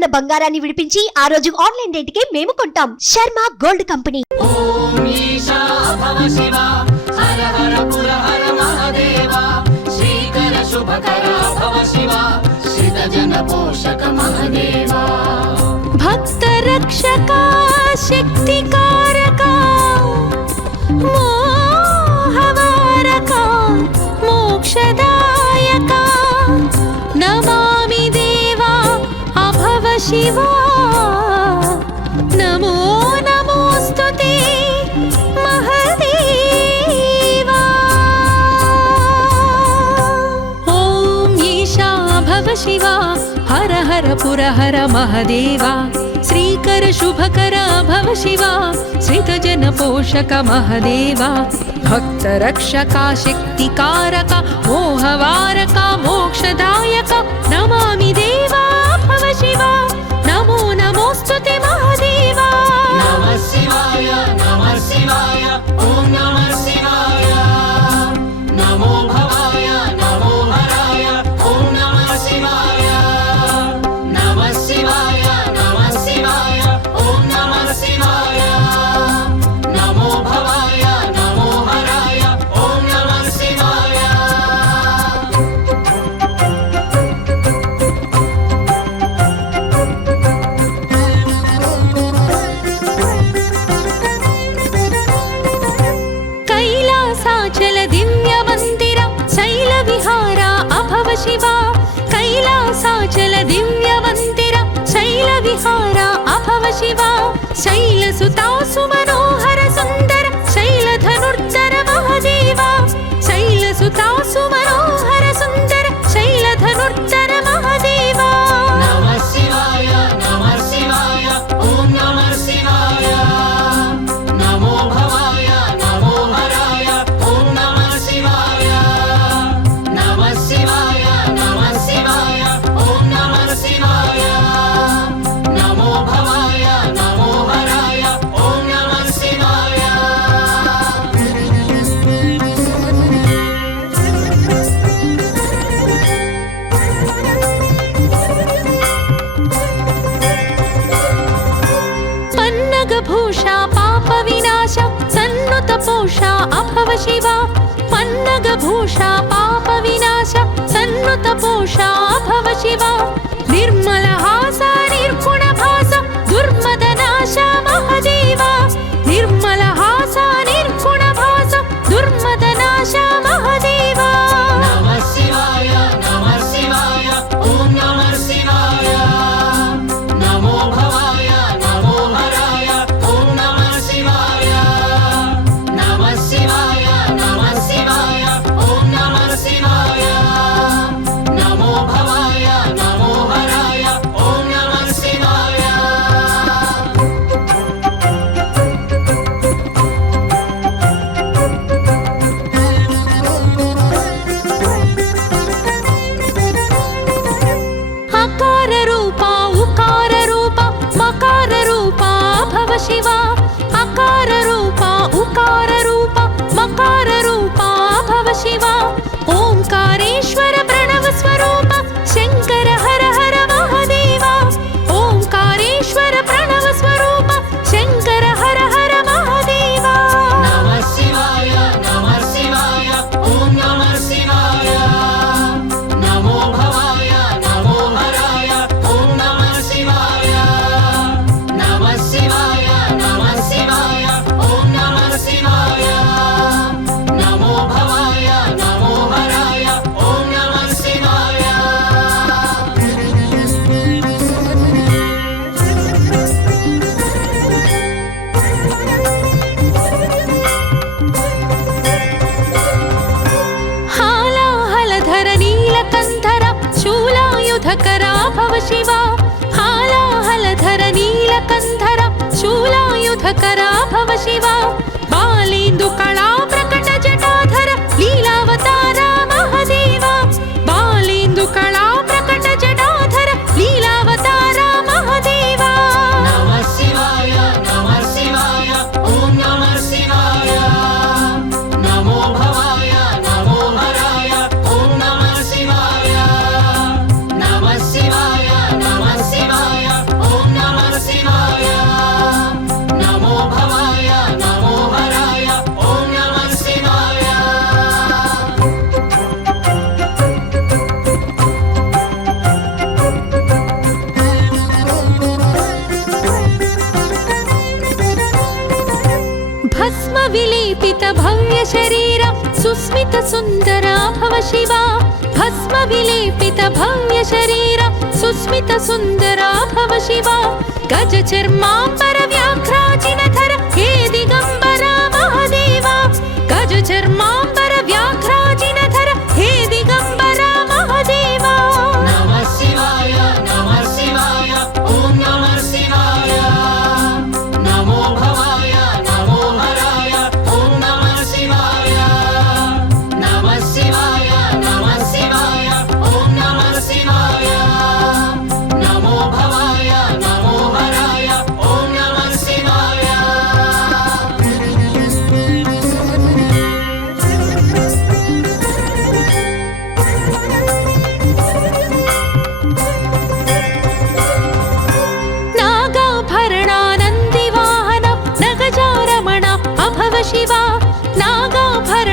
ఉన్న బంగారాన్ని విడిపించి ఆ రోజు ఆన్లైన్ రేటుకే మేము కొంటాం. Sharma gold company. ఓం ఈశా భవ శివ హర హర పుర హర మహాదేవ శ్రీకర శుభకర భవ శివ శ్రిత జన పోషక మహాదేవ భక్త రక్షక శక్తికారక మోహవారక మోక్షదాయక నమామి దేవా అభవ శివా నమో నమోస్తుతే మహాదేవా. ఓం ఈశా భవ శివా హర హర పుర హర మహాదేవా శ్రీకర శుభకర భవ శివా శ్రిత జన పోషక మహాదేవా భక్త రక్షక శక్తికారక మోహవారక మోక్షదాయక నమామి దేవా భవ శివా నమో నమోస్తుతే మహాదేవా. నమః శివాయ నమః శివాయ ఓం నమః శివాయ నమో భవాయ నమో హరాయ ఓం నమః శివాయ నమః శివాయ నమః శివాయ ఓం నమః శివాయ నమో భవాయ నమో హరాయ ఓం నమః శివాయ. కైలాసాచల దివ్య మందిర శైల విహార అభవ శివా కైలాసాచల దివ్య మందిర శైల విహార అభవ శివా శైల సుతాసు మనోహర సుందర శైల ధనుర్ధర మహాదేవా శైల సుతాసు మనోహర సుందర శైల ధనుర్ధర మహాదేవా. నమః శివాయ నమః శివాయ ఓం నమః శివాయ నమో భవాయ నమో హరాయ ఓం నమః శివాయ నమః శివాయ నమః శివాయ ఓం నమః శివాయ నమో భవాయ నమో హరాయ ఓం నమః శివాయ. పన్నగ భూష పాప వినాశ సన్నుత పోష అభవ శివా పన్నగ భూష పాప వినాశ సన్నుత పోష అభవ శివా నిర్మల హాస నిర్గుణ భాస దుర్మద నాశ మహాదేవా నిర్మల హాస నిర్గుణ భాస దుర్మద నాశ మహాదేవా. నమః శివాయ నమః శివాయ ఓం నమః శివాయ నమో భవాయ నమో హరాయ ఓం నమః శివాయ నమః శివాయ నమః శివాయ ఓం నమః శివాయ నమో భవాయ నమో హరాయ ఓం నమః శివాయ. అకార రూప ఉకార రూప మకార రూప భవ శివా అకార రూప ఉకార రూప మకార రూప భవ శివా ఓంకారేశ్వర ప్రణవ స్వరూప శంకర హర హర మహాదేవా ఓంకారేశ్వర ప్రణవ స్వరూప శంకర హర హర మహాదేవా. నమః శివాయ నమః శివాయ ఓం నమః శివాయ నమో భవాయ నమో హరాయ ఓం నమః శివాయ నమః శివాయ నమః శివాయ ఓం నమః శివాయ నమో భవాయ నమో హరాయ ఓం నమః శివాయ. హాలాహలధర నీలకంధర శూలాయుధకర భవ శివా హాలాహలధర నీలకంధర శూలాయుధకర భవ శివా బాలేందు కళా ప్రకట జటాధర లీలావతార మహాదేవా బాలేందు కళా ప్రకట జటాధర లీలావతార మహాదేవా. నమః శివాయ నమః శివాయ ఓం నమః శివాయ నమో భవాయ నమో హరాయ ఓం నమః శివాయ నమః శివాయ నమః శివాయ शरीर सुस्मित सुन्दरा भव शिवा भस्म विलेपित भव्य शरीर सुस्मित सुन्दरा भव शिवा गज चर्मांबर व्याघ्राजिनधर हे दिगंबरा महादेवा गज चर्मांबर व्याघ्राजिनधर हे दिगंबरा महादेवा नमः शिवाय ओम नमः शिवाय नमो भवाय नमो हराय ओम नमः शिवाय नमः शिवाय ओम नमः शिवाय नमो भवाय नमो हराय ओम नमः शिवाय नागाभरणानन्दिवाहन नगजारमण अभव शिवा नागाभरणानन्दिवाहन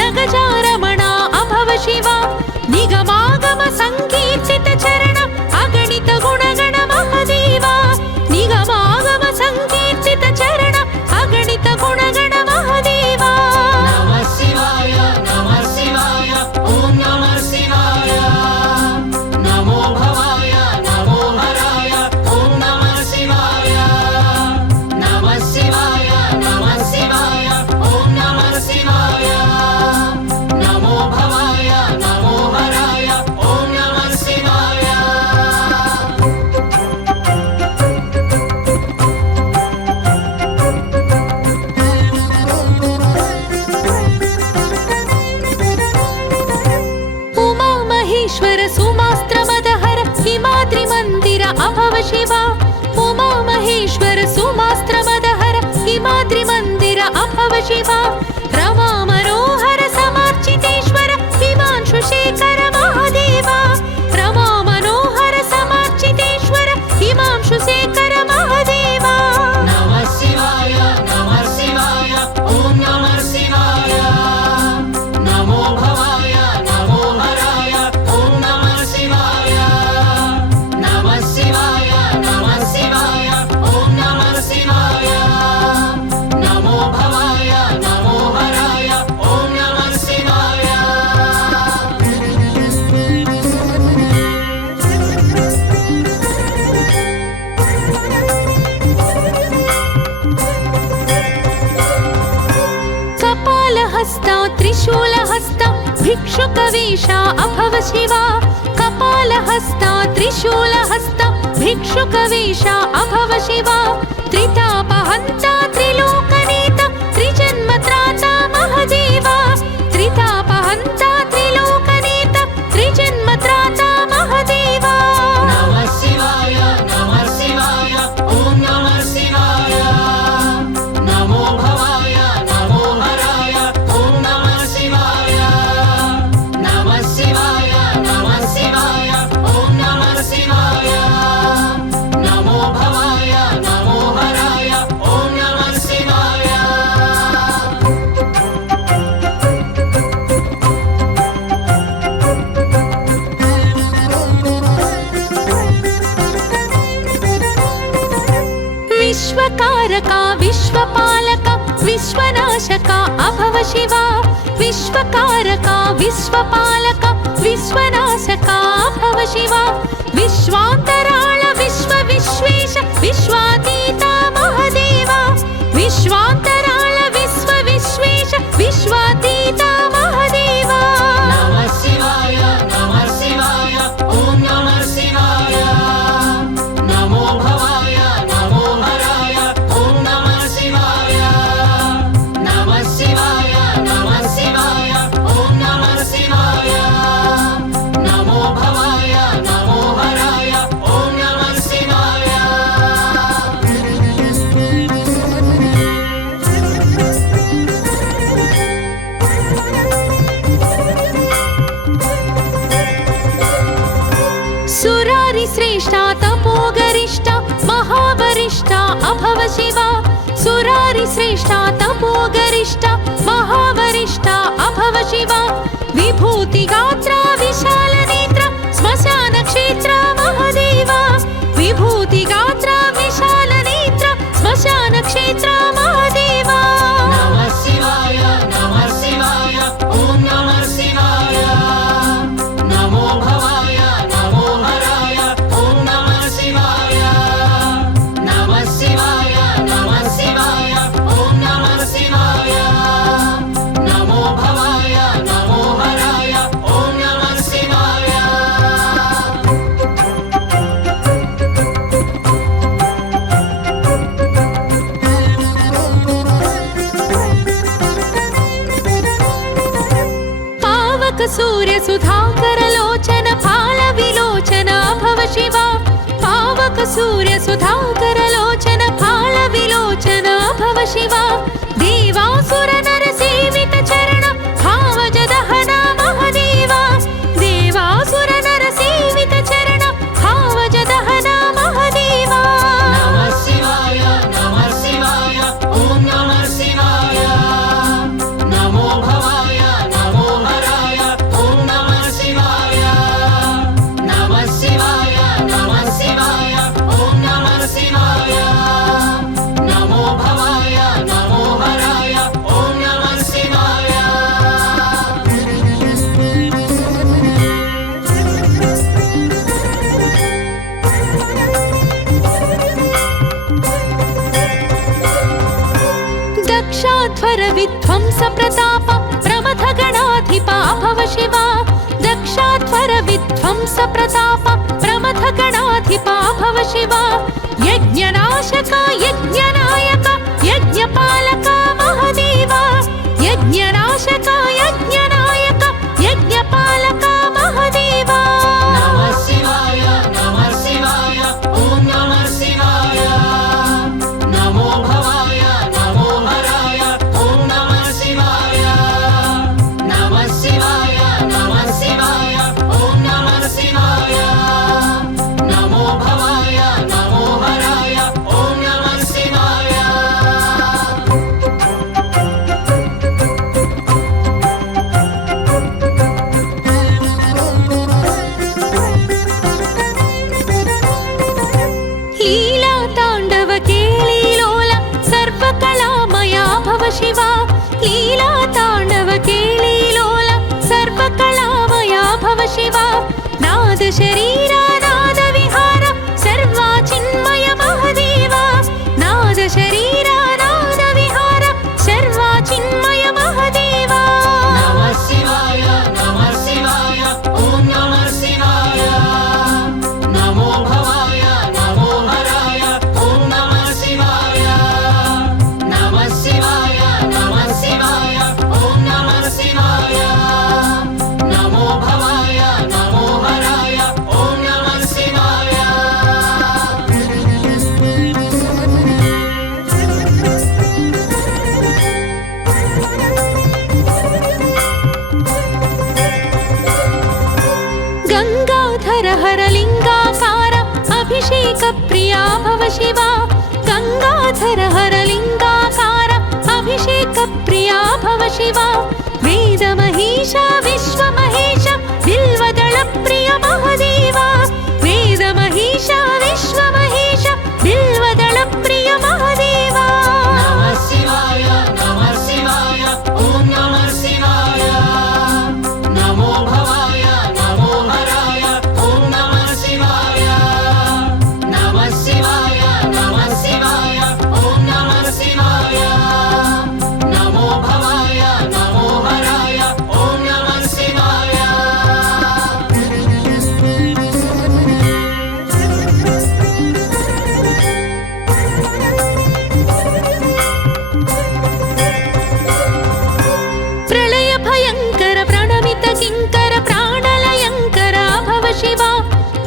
नगजारमण अभव शिवा निगमागम संकीर्तित चरण अगणित गुणगण महादेवा निगमागम संकीर्तित चरण अगणित गुणगण महादेवा नमः शिवाय ओम नमः शिवाय नमो भवाय नमो हराय ओम नमः शिवाय नमः शिवाय ओम नमः शिवाय नमो भवाय नमो हराय ओम नमः शिवाय उमा महेश्वर सुमास्त्रमदहर हिमाद्रि मंदिर अभव शिवा उमा महेश्वर सुमास्त्रमदहर हिमाद्रि मंदिर अभव शिवा रमा मनोहर समार्चितेश्वर हिमांशु शेखर महादेवा रमा मनोहर समार्चितेश्वर हिमांशु शेखर महादेवा नमः शिवाय ओम नमः शिवाय नमो भवाय नमो हराय ओम नमः शिवाय नमः शिवाय ओम नमः शिवाय नमो भवाय नमो हराय ओम नमः शिवाय कपालहस्ता त्रिशूलहस्ता भिक्षुकवेषा अभव शिवा कपालहस्ता त्रिशूलहस्ता भिक्षुकवेषा अभव शिवा त्रितापहन्ता त्रिलोकनेता त्रिजन्मत्राता महादेवा त्रितापहन्ता त्रिलोकनेता त्रिजन्मत्राता महादेवा नमः शिवाय ओम नमः शिवाय नमो भवाय नमो हराय ओम नमः शिवाय नमः शिवाय ओम नमः शिवाय नमो भवाय नमो हराय ओम नमः शिवाय विश्वकारका विश्वपालका विश्वनाशका अभव शिवा विश्वकारका विश्वपालका विश्वनाशका अभव शिवा विश्वान्तराळ विश्वेश विश्वातीता महादेवा विश्वान्तराळ विश्वेश विश्वातीता महादेवा नमः शिवाय ओम नमः शिवाय नमो भवाय नमो हराय ओम नमः शिवाय नमः शिवाय ओम नमः शिवाय नमो भवाय नमो हराय ओम नमः शिवाय सुरारि श्रेष्ठा तपोगरिष्ठा महावरिष्ठा अभव शिवा सुरारि श्रेष्ठा तपोगरिष्ठा महावरिष्ठा अभव शिवा विभूति गात्रा विशाल नेत्र स्मशान क्षेत्र महादेवा विभूति गात्रा विशाल नेत्र स्मशान क्षेत्र महादेवा नमः शिव पावक सूर्य सुधाकर लोचन फाल विलोचन भव शिव देवासुर नर सेवित चरण भावज दहन महदेवा देवासुर नर सेवित चरण भावज दहन महदेवा नमः शिवाय ओम नमः शिवाय नमो भवाय नमो हराय ओम नमः शिवाय नमः शिवाय ओम नमः शिवाय नमो भवाय नमो हराय ओम नमः शिवाय दक्षाध्वर विध्वंस प्रताप प्रमथ गणाधिपा भव शिवा दक्षाध्वर विध्वंस प्रताप प्रमथ गणाधिपा भव शिवा यज्ञनाशक यज्ञनायक यज्ञपालक महदेवा यज्ञनाशक यज्ञनायक यज्ञपालक महदेवा नमः शिवाय ओम नमः शिवाय नमो भवाय नमो हराय ओम नमः शिवाय नमः शिवाय ओम नमः शिवाय नमो भवाय नमो हराय ओम नमः शिवाय लीला तांडव केलीलोल सर्वकलामया भव शिवा लीला तांडव केलीलोल सर्वकलामया भव शिवा नाद शरीरा नाद विहार सर्वा चिन्मय महदेवा नाद शरीरा नाद विहार सर्वा चिन्मय महदेवा नमः शिवाय ओम नमः शिवाय नमो भवाय नमो हराय ओम नमः शिवाय नमः शिवाय ओम नमः शिवाय नमो भवाय नमो हराय ओम नमः शिवाय गंगाधर हर लिंगाकार अभिषेक प्रिया भव शिवा गंगाधर हर लिंगाकार अभिषेक प्रिया भव शिवा वेद महेश विश्व महेश बिल्वदल प्रिय महदेवा वेद महेश विश्व महेश बिल्वदल प्रिय महदेवा नमः शिवाय ओम नमः शिवाय नमो भवाय नमो हराय ओम नमः शिवाय नमः शिवाय ओम नमः शिवाय नमो भवाय नमो हराय ओम नमः शिवाय प्रलय भयंकर प्रणमित किंकर प्राणलयंकर भव शिवा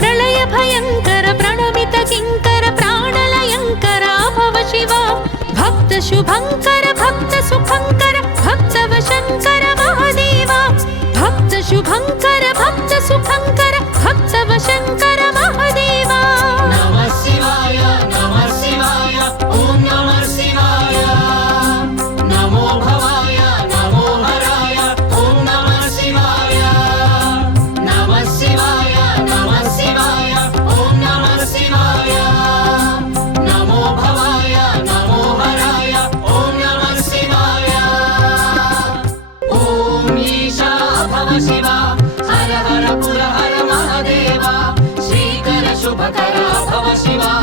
प्रलय भयंकर प्रणमित किंकर प्राणलयंकर भव शिवा भक्त शुभंकर भक्त सुखंकर भक्त वशंकर महदेवा भक्त शुभंकर भक्त सुखंकर भक्त वशंकर महदेवा नमः शिवाय ओम नमः शिवाय नमो भवाय नमो हराय ओम नमः शिवाय नमः शिवाय ओम नमः शिवाय नमो भवाय नमो हराय ओम नमः शिवाय ओम ईशा भव शिवा हर हर पुर हर महादेवा श्रीकर शुभकरा भव शिवा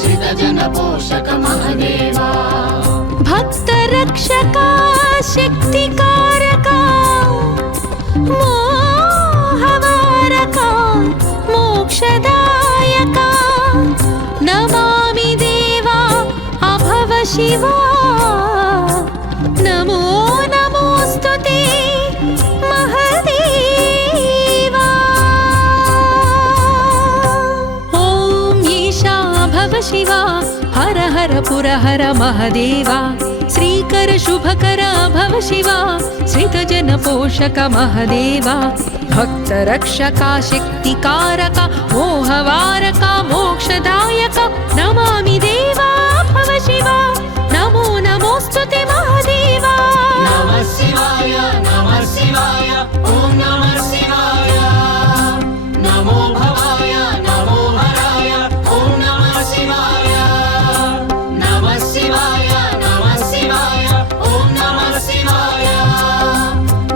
श्रितजन पोषक महदेवा भक्त रक्षका शक्तिकारका मोहवारका मोक्षदायका नमामि देवा अभव शिवा नमो नमोस्तुते महदेवा भव शिवा हर हर पुर हर महदेवा श्रीकर शुभकर भव शिवा श्रितजन पोषक महदेवा भक्त रक्षका शक्तिकारक मोहवारका मोक्षदायक नमामि देवा भव शिवा नमो नमोस्तुते महादेवा नमः शिवाय ॐ नमः शिवाय नमो भवाय नमो हराय ॐ नमः शिवाय नमः शिवाय ॐ नमः शिवाय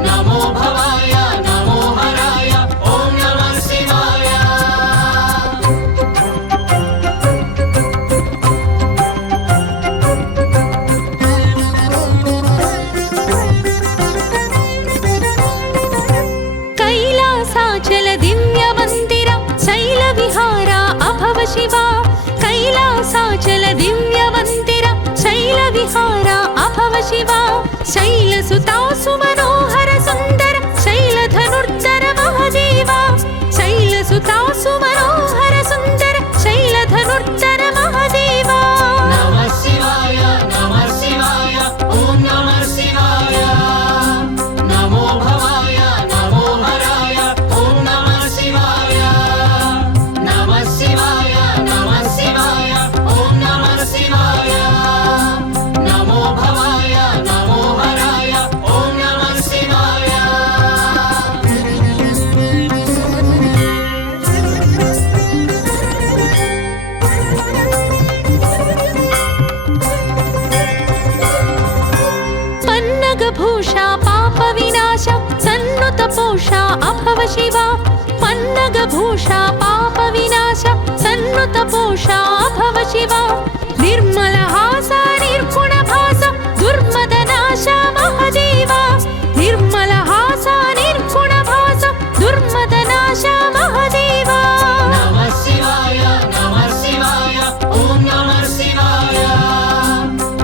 नमो भवाय नमो हराय ॐ नमः शिवाय कैलासाचल दिव्य मंदिर शैल विहार अभव शिवा कैलासाचल दिव्य मंदिर शैल विहार अभव शिवा शैलसुता सुमनोहर सुंदर शैलधनुर्धर महादेवा शैलसुता सुमनोहर सुंदर शैलधनुर्धर महादेवा नमः शिवाय ॐ नमः शिवाय नमो भवाय नमो हराय ॐ नमः शिवाय नमः शिवाय ॐ नमः शिवाय नमो भवाय नमो हराय ॐ नमः शिवाय पन्नगभूषा पाप विनाश सन्नुत पोषा अभव शिवा पन्नगभूषा पाप विनाश सन्नुत पोषा अभव शिवा निर्मल हास निर्गुण भास दुर्मदनाश महादेवा निर्मल हास निर्गुण भास दुर्मदनाश महादेवा नमः शिवाय ॐ नमः शिवाय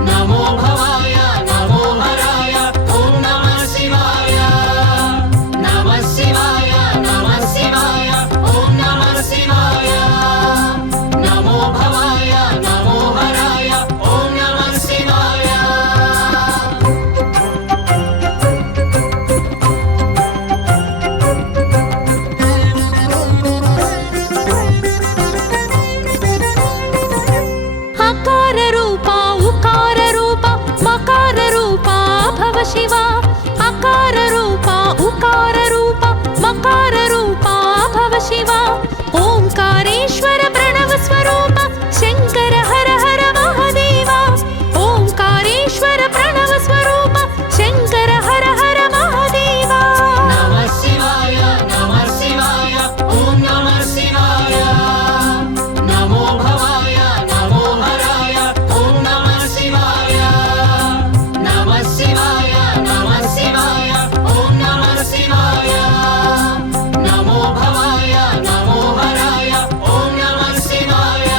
नमो भवाय नमो हराय ॐ नमः शिवाय नमः शिवाय ॐ नमः शिवाय नमो भवाय नमो हराय ॐ नमः शिवाय अकार रूपा उकार रूपा मकार रूपा भव शिवा अकार रूपा उकार रूपा मकार रूपा भव शिवा ओंकारेश्वर प्रणव स्वरूप शंकर हर हर महादेवा ओंकारेश्वर प्रणव स्वरूप शंकर हर हर महादेवा नमः शिवाय ॐ नमः शिवाय नमो भवाय नमो हराय ॐ नमः शिवाय नमः शिवाय ॐ नमः शिवाय नमो भवाय नमो हराय ॐ नमः शिवाय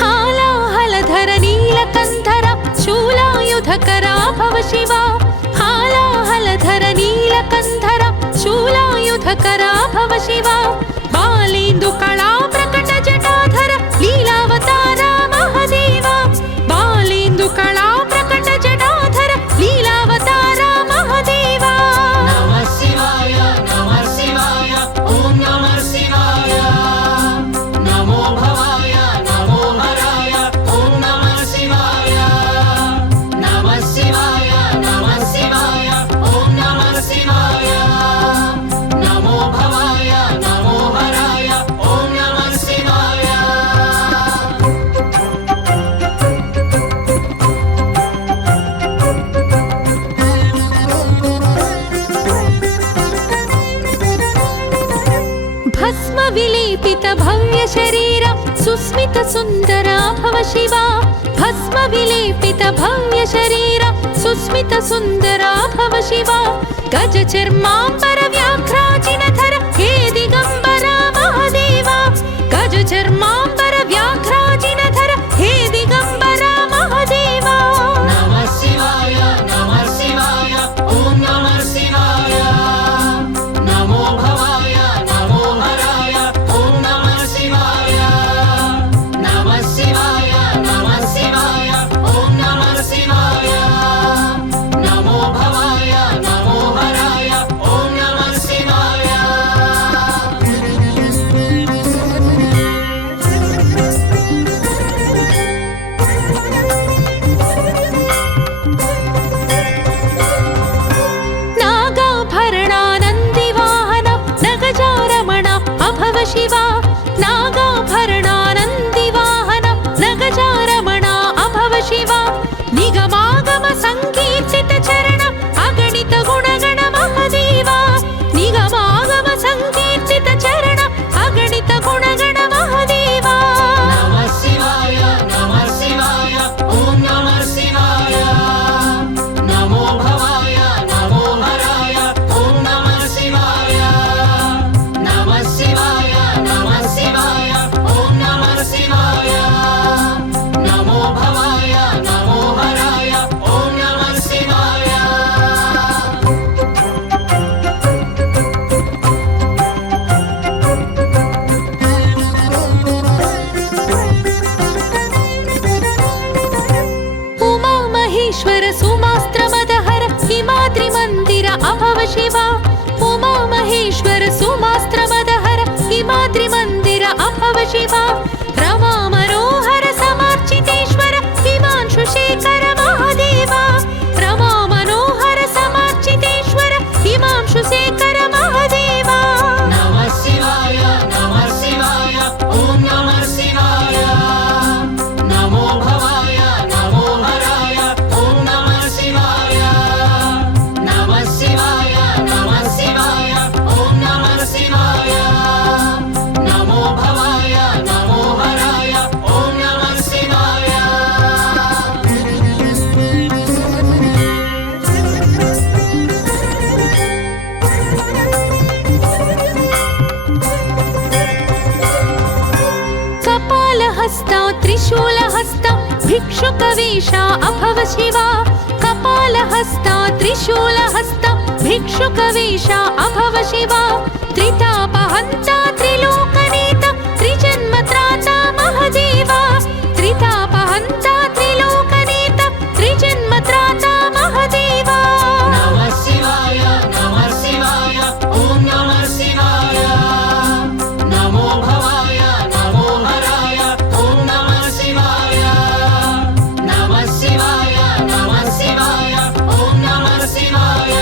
हालाहलधर नीलकंधर शूलायुधकर भव शिवा हालाहलधर नीलकंधर शूलायुधकर भव शिवा बालेन्दु कला प्रकट जटाधर लीलावतार महादेवा बालेन्दु कला प्रकट जटाधर लीलावतार महादेवा नमः शिवाय ॐ नमः शिवाय नमो भवाय नमो हराय ॐ नमः शिवाय नमः शिवाय ॐ नमः शिवाय नमो भवाय नमो हराय ॐ नमः शिवाय भस्म विलेपित भव्य शरीर सुस्मित सुंदर भव शिवा भस्म विलेपित भव्य शरीर सुस्मित सुंदर भव शिवा गज चर्मांबर व्याघ्राजिनधर हे दिगंबर महादेवा गज चर्मांबर व्याघ्राजिनधर हे दिगंबर महादेवा नमः महेश्वर सुमास्त्रमदहर हिमाद्रिमन्दिर अभव शिवा उमा महेश्वर सुमास्त्रमदहर हिमाद्रिमन्दिर अभव शिवा रमा मनोहर समार्चितेश्वर हिमांशुशेखर महादेवा रमा मनोहर समार्चितेश्वर हिमांशुशेखर महादेवा नमः शिवाय ओम नमः शिवाय नमो भवाय नमो हराय ओम नमः शिवाय नमः शिवाय ओम नमः शिवाय नमो भवाय नमो हराय ओम नमः शिवाय कपालहस्ता त्रिशूलहस्ता भिक्षुकवेषा अभव शिवा कपालहस्ता त्रिशूलहस्ता भिक्षुकवेषा अभव शिवा त्रितापहन्ता त्रिलोकनेता त्रिजन्मत्राता महादेवा त्रितापहन्ता त्रिलोकनेता त्रिजन्मत्राता महादेवा नमः शिवाय ओम नमः शिवाय नमो भवाय नमो हराय ओम नमः शिवाय नमः शिवाय ओम नमः शिवाय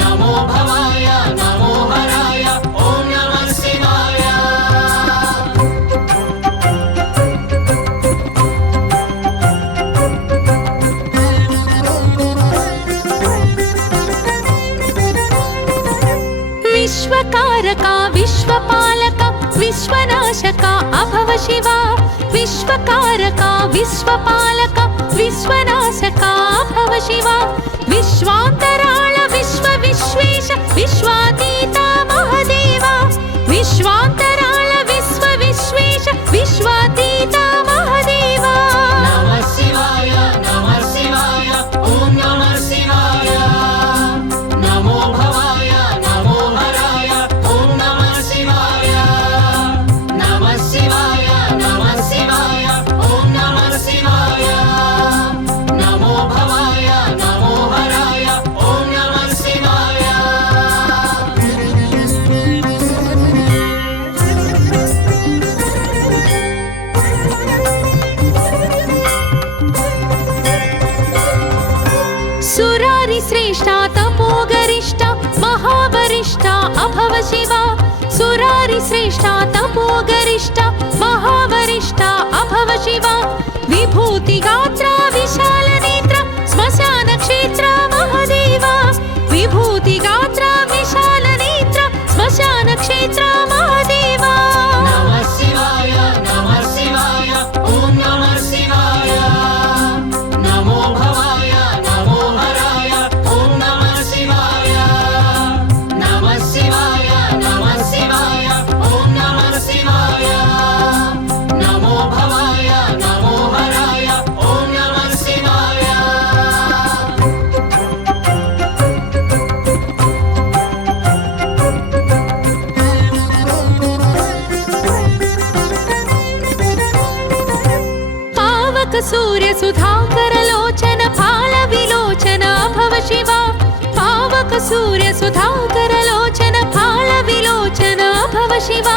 नमो भवाय नमो हराय ओम नमः शिवाय विश्वकारका विश्वपालका विश्वनाशका अभव शिवा विश्वकारका विश्वपालका विश्वनाशका अभव शिवा विश्वान्तराळ विश्वेश विश्वातीता महादेवा विश्वान्तराळ विश्वेश विश्वातीता महादेवा नमः शिवाय ओम नमः शिवाय नमो भवाय नमो हराय ओम नमः शिवाय नमः शिवाय ओम नमः शिवाय नमो भवाय नमो हराय ओम नमः शिवाय सुरारि श्रेष्ठा तपोगरिष्ठा महावरिष्ठा अभव शिवा सुरारि श्रेष्ठा तपोगरिष्ठा महावरिष्ठा अभव शिवा विभूति गात्रा विशाल नेत्र स्मशान क्षेत्र महादेवा विभूति गात्रा विशाल नेत्र स्मशान क्षेत्र महादेवा नमः शिवाय ओम नमः शिवाय नमो भवाय नमो हराय ओम नमः शिवाय नमः शिवाय ओम नमः शिवाय नमो भवाय नमो हराय ओम नमः शिवाय पावक सूर्य सुधाकर लोचन फाल विलोचन अभव शिवा पावक सूर्य सुधाकर लोचन फाल विलोचन अभव शिवा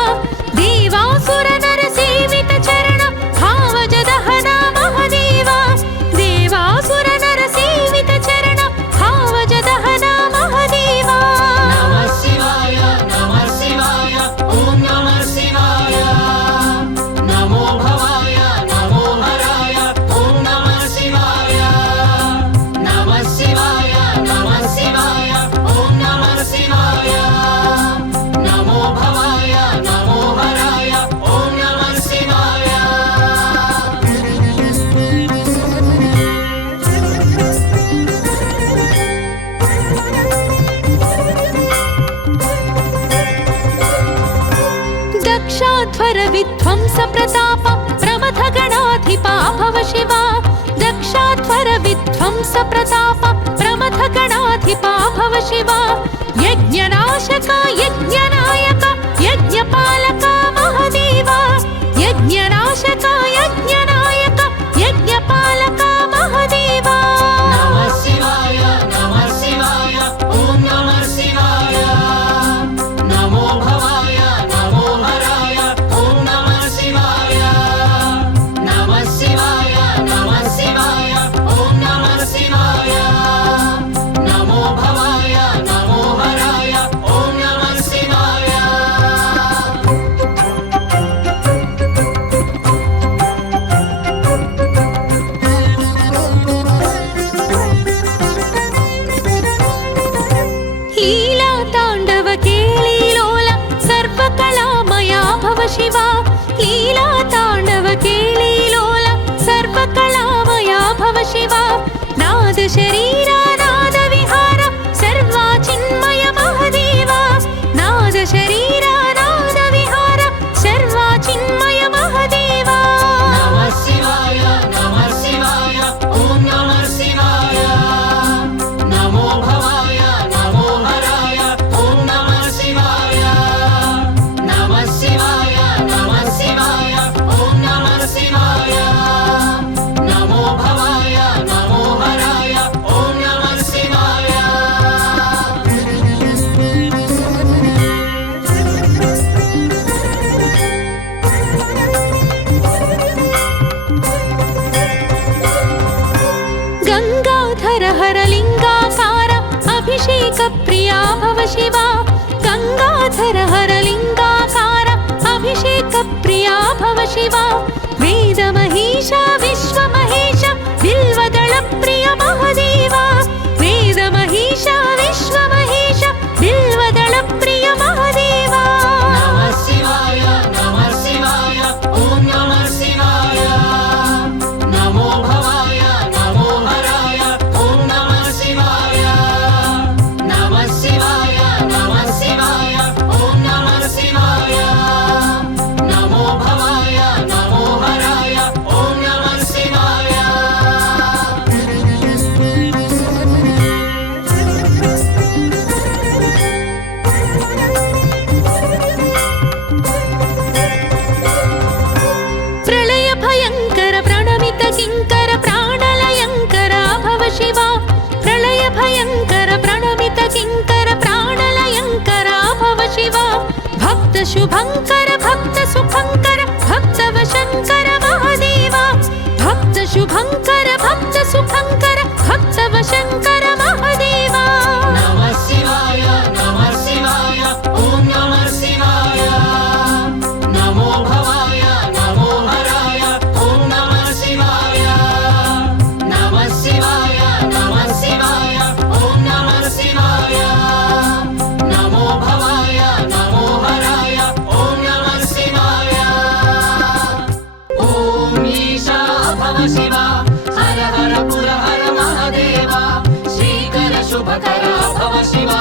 देवासुर नर सेवित चरण भावज दहन महादेवा देवासुर नर सेवित चरण भावज दहन महादेवा नमः शिवाय ओम नमः शिवाय नमो भवाय नमो हराय ओम नमः शिवाय नमः शिवाय ओम नमः शिवाय नमो भवाय नमो हराय ओम नमः शिवाय दक्षाध्वर विध्वंस प्रताप प्रमथ गणाधिपा भव शिवा दक्षाध्वर विध्वंस प्रताप प्रमथ गणाधिपा भव शिवा यज्ञनाशक यज्ञनायक यज्ञपालक महादेवा यज्ञनाशक यज्ञनायक यज्ञपालक महादेवा ಶಿವ ಲೀಲಾ ತಾಂಡವ ಕೇಳಿಲೋಲ ಸರ್ವಕಲಾಮಯ ಭವ ಶಿವ ನಾದ ಶರೀರ ನಾದ ವಿಹಾರ ಸರ್ವ ಚಿನ್ಮಯ ಮಹದೇವ ನಾದ ಶರೀರ ನಾದ ವಿಹಾರ ಸರ್ವ ಚಿನ್ಮಯ ಮಹದೇವ ನಮಃ ಶಿವಾಯ ಓಂ ನಮಃ ಶಿವಾಯ ನಮೋ ಭವಾಯ ನಮೋ ಹರಾಯ ಓಂ ನಮಃ ಶಿವಾಯ ನಮಃ ಶಿವಾಯ ಓಂ ನಮಃ ಶಿವಾಯ ನಮೋ ಭವಾಯ ನಮೋ ಹರಾಯ ಓಂ ನಮಃ ಶಿವಾಯ ಗಂಗಾಧರ ಹರ ಲಿಂಗಾಕಾರ ಅಭಿಷೇಕ ಪ್ರಿಯ ಭವ ಶಿವ ಗಂಗಾಧರ ಹರ ಲಿಂಗಾಕಾರ ಅಭಿಷೇಕ ಪ್ರಿಯ ಭವ ಶಿವ ವೇದ ಮಹೇಶ ವಿಶ್ವ ಮಹೇಶ ಬಿಲ್ವದಳ ಪ್ರಿಯ ಮಹದೇವ ವೇದ ಮಹೇಶ ವಿಶ್ವ ಮಹೇಶ ಬಿಲ್ವದಳ ಪ್ರಿಯ ಮಹದೇವ ನಮಃ ಶಿವಾಯ ಓಂ ನಮಃ ಶಿವಾಯ ನಮೋ ಭವಾಯ ನಮೋ ಹರಾಯ ಓಂ ನಮಃ ಶಿವಾಯ ನಮಃ ಶಿವಾಯ ಓಂ ನಮಃ ಶಿವಾಯ ನಮೋ ಭವಾಯ ನಮೋ ಹರಾಯ ಓಂ ನಮಃ ಶಿವಾಯ ಪ್ರಳಯ ಭಯಂಕರ ಪ್ರಣಮಿತ ಕಿಂಕರ ಪ್ರಾಣಲಯಂಕರ ಭವ ಶಿವ ಪ್ರಳಯ ಭಯಂಕರ ಪ್ರಣಮಿತ ಕಿಂಕರ ಪ್ರಾಣಲಯಂಕರ ಭವ ಶಿವ ಭಕ್ತ ಶುಭಂಕರ ಭಕ್ತ ಸುಖಂಕರ ಭಕ್ತ ವಶಂಕರ ಮಹದೇವ ಭಕ್ತ ಶುಭಂಕರ ಭಕ್ತ ಸುಖಂಕರ ಭಕ್ತ ವಶಂಕರ ಮಹದೇವ ನಮಃ ಶಿವಾಯ ಓಂ ನಮಃ ಶಿವಾಯ ನಮೋ ಭವಾಯ ನಮೋ ಹರಾಯ ಓಂ ನಮಃ ಶಿವಾಯ ನಮಃ ಶಿವಾಯ ಓಂ ನಮಃ ಶಿವಾಯ ನಮೋ ಭವಾಯ ನಮೋ ಹರಾಯ ಓಂ ನಮಃ ಶಿವಾಯ ಓಂ ಈಶಾ ಭವ ಶಿವ ಹರ ಹರ ಪುರ ಹರ ಮಹದೇವ ಶ್ರೀಕರ ಶುಭಕರ ಭವ ಶಿವ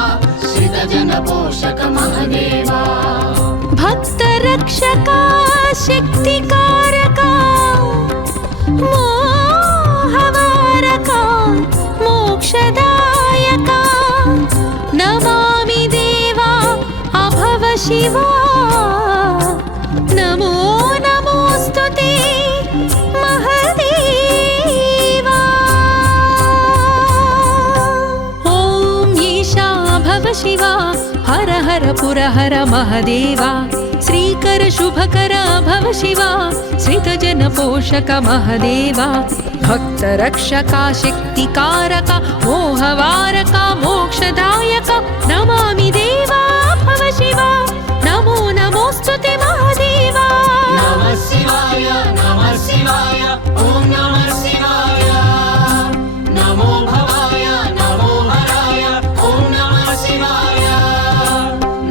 ಶ್ರಿತ ಜನ ಪೋಷಕ ಮಹದೇವ ಭಕ್ತ ರಕ್ಷಕ ಶಕ್ತಿಕಾರಕ ಮೋಹವಾರಕ ಮೋಕ್ಷದಾಯಕ ನಮಾಮಿ ದೇವ ಅಭವ ಶಿವ ನಮೋ ನಮೋಸ್ತುತೆ ಮಹದೇವ ಓಂ ಈಶಾ ಭವ ಶಿವ ಹರ ಹರ ಪುರ ಹರ ಮಹದೇವ ಶ್ರೀಕರ ಶುಭಕರ ಭವ ಶಿವ ಶ್ರಿತ ಜನ ಪೋಷಕ ಮಹದೇವ ಭಕ್ತ ರಕ್ಷಕ ಶಕ್ತಿಕಾರಕ ಮೋಹವಾರಕ ಮೋಕ್ಷದಾಯಕ ನಮಾಮಿ ದೇವ ಭವ ಶಿವ ನಮೋ ನಮೋಸ್ತುತೆ ಮಹದೇವ ನಮಃ ಶಿವಾಯ ಓಂ ನಮಃ ಶಿವಾಯ ನಮೋ ಭವಾಯ ನಮೋ ಹರಾಯ ಓಂ ನಮಃ ಶಿವಾಯ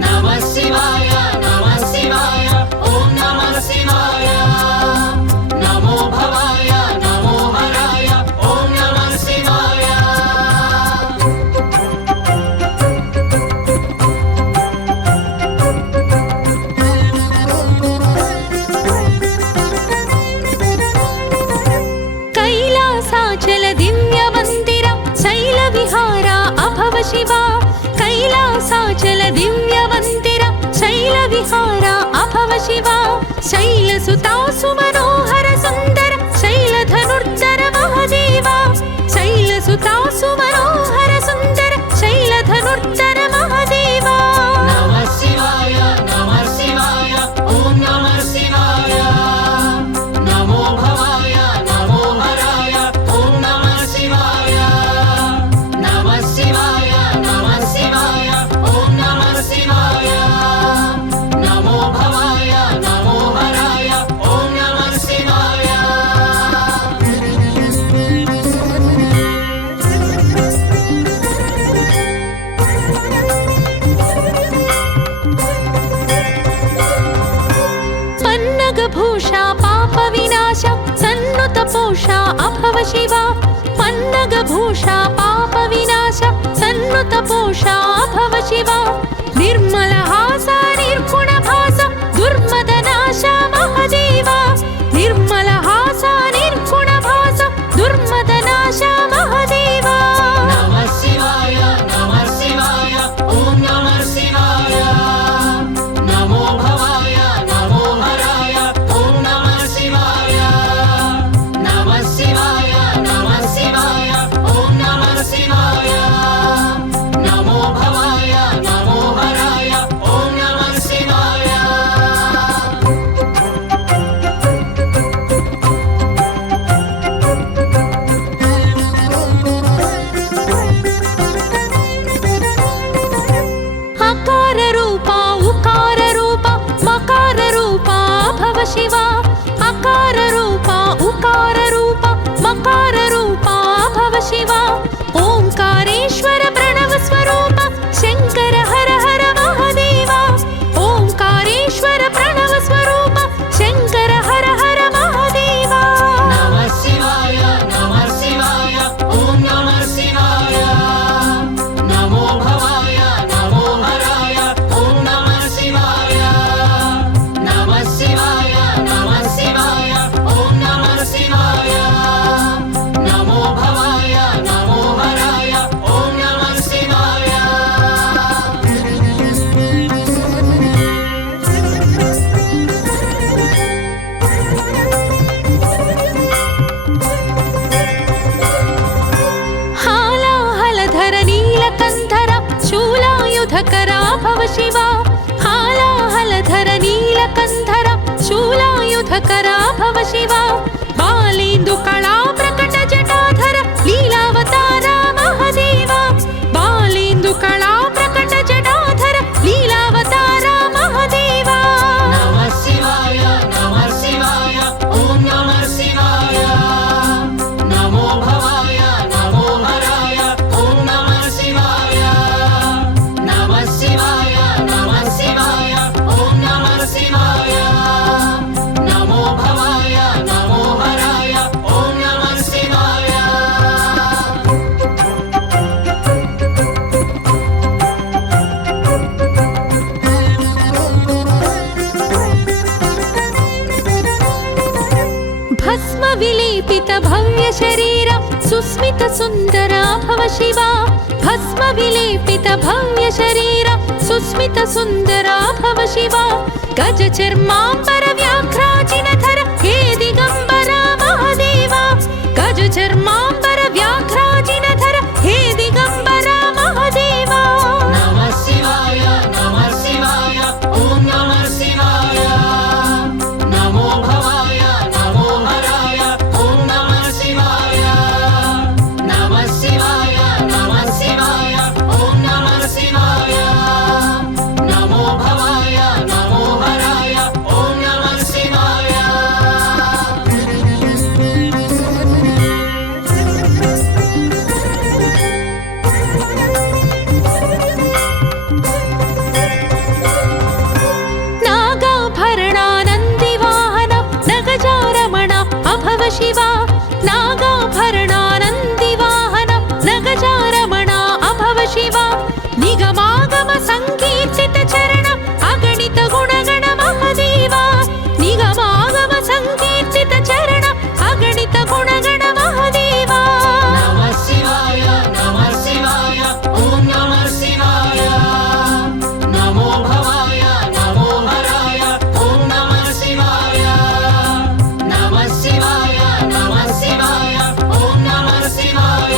ನಮಃ ಶಿವಾಯ ಓಂ ನಮಃ ಶಿವಾಯ ನಮೋ ಭವಾಯ ನಮೋ ಹರಾಯ ಓಂ ನಮಃ ಶಿವಾಯ ಕೈಲಾಸಾಚಲ ದಿವ್ಯ ಮಂದಿರ ಶೈಲ ವಿಹಾರ ಅಭವ ಶಿವ ಕೈಲಾಸಾಚಲ ದಿವ್ಯ ಮಂದಿರ ಶೈಲ ವಿಹಾರ ಅಭವ ಶಿವ ಶೈಲ ಸುತಾಸು ಮನೋಹರ ಸುಂದರ ಶೈಲ ಧನುರ್ಧರ ಮಹದೇವ ಶೈಲ ಸುತಾಸು ಮನೋಹರ ಸುಂದರ ಶೈಲ ಧನುರ್ಧರ ಮಹದೇವ ನಮಃ ಶಿವಾಯ ಓಂ ನಮಃ ಶಿವಾಯ ನಮೋ ಭವಾಯ ನಮೋ ಹರಾಯ ಓಂ ನಮಃ ಶಿವಾಯ ನಮಃ ಶಿವಾಯ ಓಂ ನಮಃ ಶಿವಾಯ ನಮೋ ಭವಾಯ ನಮೋ ಹರಾಯ ಓಂ ನಮಃ अभव शिवा पन्नगभूषा पापविनाश सन्नुतपोषा अभव शिवा निर्मलहासा निर्गुणभासा दुर्मदनाशा महदेवा निर्मलहासा निर्गुणभासा दुर्मदनाशा महदेवा नमः शिवाय ॐ नमः शिवाय नमो भवाय नमो हराय ॐ नमः शिवाय नमः शिवाय ॐ नमः शिवाय नमो भवाय नमो हराय ॐ नमः शिवाय अकार रूपा उकार रूपा मकार रूपा भव शिवा अकार रूपा उकार रूपा मकार रूपा भव शिवा ओंकारेश्वर प्रणव स्वरूप शंकर हर हर महादेवा ओंकारेश्वर प्रणव स्वरूप शंकर हर हर महादेवा नमः शिवाय ॐ नमः शिवाय नमो भवाय नमो हराय ॐ नमः शिवाय नमः शिवाय ॐ नमः शिवाय नमो भवाय नमो हराय ॐ नमः शिवाय हालाहलधर नीलकंधर शूलायुधकरा भव शिवा हालाहलधर नीलकंधर शूलायुधकरा भव शिवा बालेन्दु कला प्रकट जटाधर लीलावतारा महदेवा बालेन्दु कला प्रकट जटाधर लीलावतारा महदेवा नमः शिवाय ॐ नमः शिवाय नमो भवाय नमो हराय ॐ नमः शिवाय नमः शिवाय ॐ नमः शिवाय नमो भवाय नमो हराय ॐ नमः शिवाय भस्म विलेपित भव्य शरीर सुस्मित सुंदर भव शिवा भस्म विलेपित भव्य शरीर सुस्मित सुंदर भव शिवा गज चर्मांबर व्याघ्राजिनधर हे दिगंबर महादेवा गज चर्मांबर व्याघ्राजिनधर हे दिगंबर महादेवा नमः शिवाय ॐ नमः शिवाय नमो भवाय नमो हराय ॐ नमः शिवाय नमः शिवाय ॐ नमः शिवाय नमो भवाय नमो हराय ॐ नमः शिवाय नागाभरणानन्दिवाहन नगजारमण अभव शिवा नागाभरणानन्दिवाहन नगजारमण अभव शिवा निगमागम संकीर्तित चरण अगणित गुणगण महदेवा निगमागम संकीर्तित चरण अगणित गुणगण महदेवा नमः शिवाय ॐ नमः शिवाय नमो भवाय नमो हराय ॐ नमः शिवाय नमः शिवाय ॐ नमः शिवाय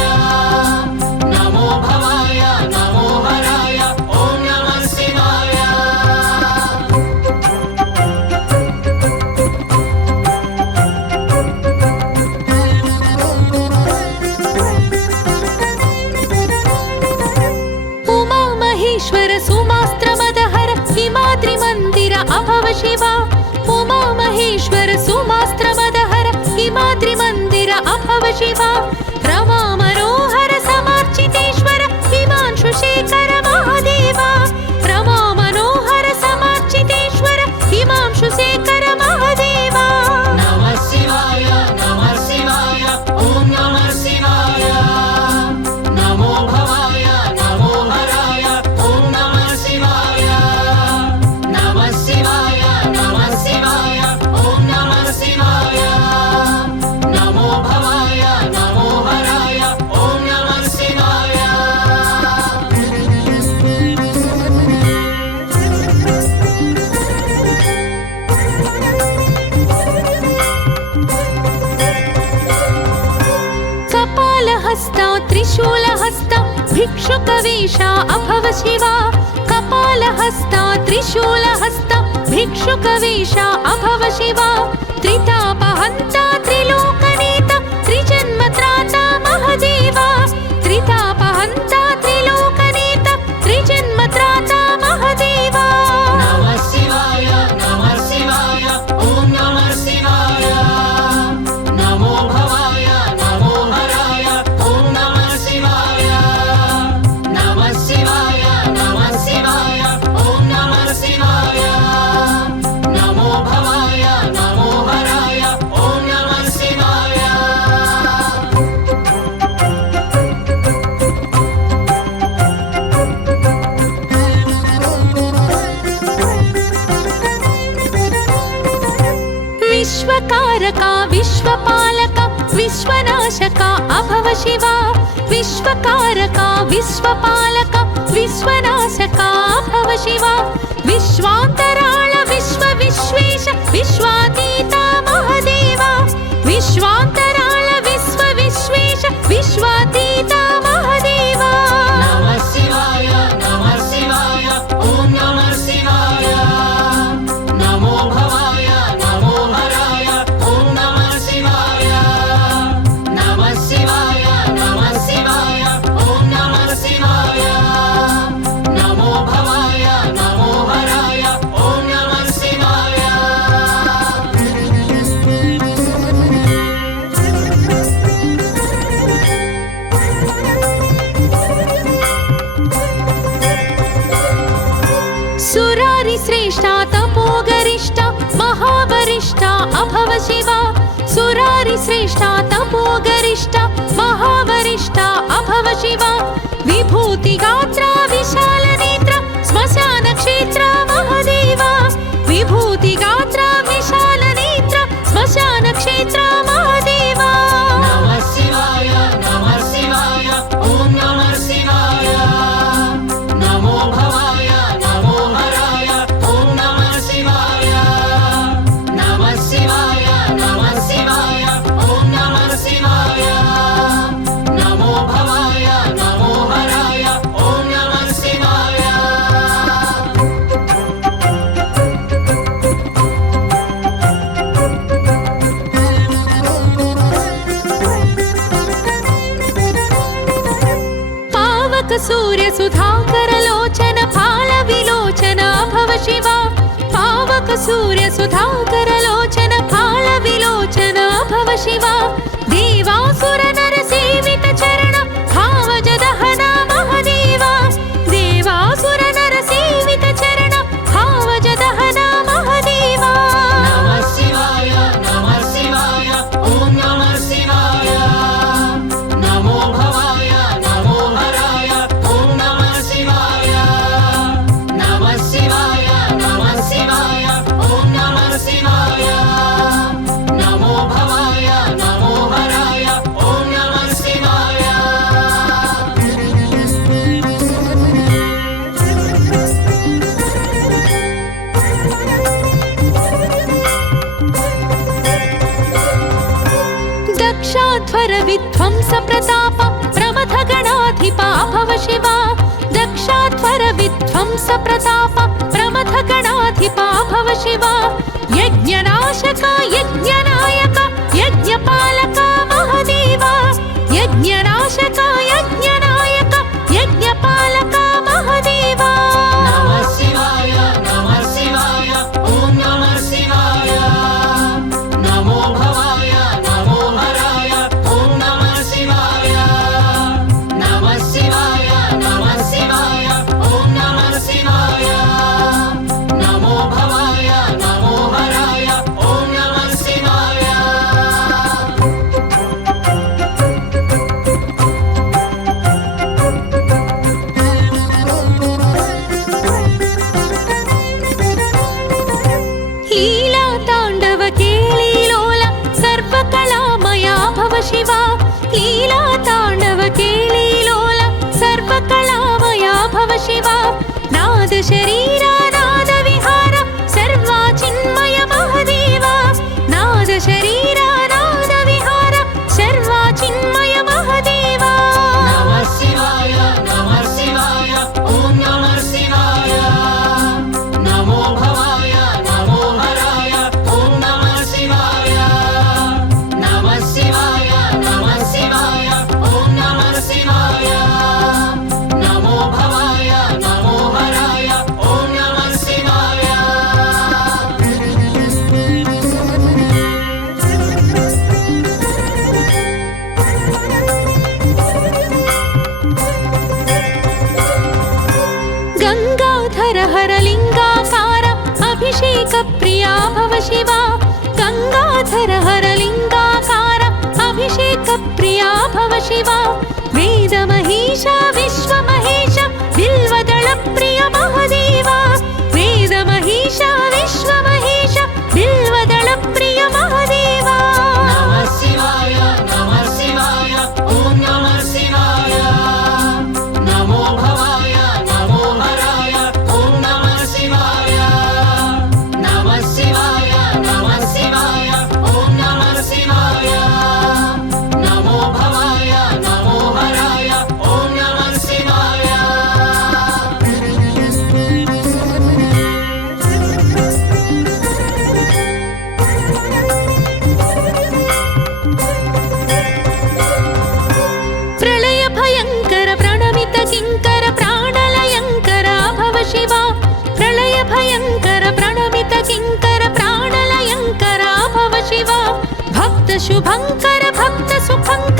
नमो भवाय नमो हराय ॐ नमः शिवाय उमा महेश्वर सुमास्त्रमदहर हिमाद्रिमन्दिर अभव शिवा उमा महेश्वर सुमास्त्रमदहर हिमाद्रिमन्दिर अभव शिवा रमा मनोहर समर्चितेश्वर हिमांशुशेखर महादेवा रमा मनोहर समर्चितेश्वर हिमांशुशेखर महादेवा नमः शिवाय त्रिशूलहस्त भिक्षुकवेश अभव शिवा कपालहस्त त्रिशूलहस्त भिक्षुकवेश अभव शिवा त्रितापहन्ता त्रिलोकनेता त्रिजन्मत्राता महदेवा त्रितापहन्ता त्रिलोकनेता त्रिजन्मत्राता महदेवा नमः शिवाय ॐ नमः शिवाय नमो भवाय नमो हराय ॐ नमः शिवाय नमः शिवाय ॐ नमः शिवाय नमो भवाय नमो हराय ॐ नमः शिवाय विश्वकारका विश्वपालका विश्वनाशका अभव शिवा विश्वकारका विश्वपालका विश्वनाशका अभव शिवा विश्वान्तराळ विश्वेश विश्वातीता महदेवा विश्वान्तराळ विश्वेश विश्वातीता महदेवा नमः शिवाय ॐ नमः शिवाय नमो भवाय नमो हराय ॐ नमः शिवाय नमः शिवाय ॐ नमः शिवाय नमो भवाय नमो हराय ॐ नमः शिवाय सुरारि श्रेष्ठा तपोगरिष्ठा महावरिष्ठा अभव शिवा सुरारि श्रेष्ठा तपोगरिष्ठा महावरिष्ठा अभव शिवा विभूति गात्रा विशाल नेत्र स्मशान क्षेत्र महदेवा विभूति गात्रा विशाल नेत्र स्मशान क्षेत्र महदेवा नमः शिवाय ॐ नमः शिवाय नमो भवाय नमो हराय ॐ नमः शिवाय नमः शिवाय ॐ नमः शिवाय नमो भवाय नमो हराय ॐ नमः शिवाय पावक सूर्य सुधाकर लोचन फाल विलोचन अभव शिवा पावक सूर्य सुधाकर लोचन फाल विलोचन अभव शिवा देवासुर नर सेवित चरण भावज दहन महदेवा देवासुर नर सेवित चरण भावज दहन महदेवा नमः शिवाय ॐ नमः शिवाय नमो भवाय नमो हराय ॐ नमः शिवाय नमः शिवाय ॐ नमः शिवाय नमो भवाय नमो हराय ॐ नमः शिवाय दक्षाध्वर विध्वंस प्रताप प्रमथ गणाधिप अभव शिवा दक्षाध्वर विध्वंस प्रताप प्रमथ गणाधिप अभव शिवा यज्ञनाशक यज्ञनायक यज्ञपालक महदेवा यज्ञनाशक यज्ञनायक यज्ञपालक महदेवा नमः शिवाय ॐ नमः शिवाय नमो भवाय नमो हराय ॐ नमः शिवाय नमः शिवाय ॐ नमः शिवाय नमो भवाय नमो हराय ॐ नमः शिवाय लीला ताण्डव केळीलोल सर्वकलामया भव शिवा लीला ताण्डव केळीलोल सर्वकलामया भव शिवा नाद शरीरा नाद विहार सर्वा चिन्मय महदेवा नाद शरीरा नाद विहार सर्वा चिन्मय महदेवा शिव गंगाधर हर लिंगाकार अभिषेक प्रिया भव शिव वेद महेश विश्व महेश बिल्वदल प्रिय महादेवा वेद महेश विश्व महेश बिल्वदल प्रिय महादेवा नमः शिवाय ओम नमः शिवाय नमो भवाय नमो हराय ओम नमः शिवाय नमः शिवाय ओम नमः शिवाय नमो भवाय नमो हराय ओम नमः शिवाय प्रलय भयंकर प्रणमित किंकर प्राणलयंकर भव शिवा प्रलय भयंकर प्रणमित किंकर प्राणलयंकर भव शिवा भक्त शुभंकर भक्त सुखंकर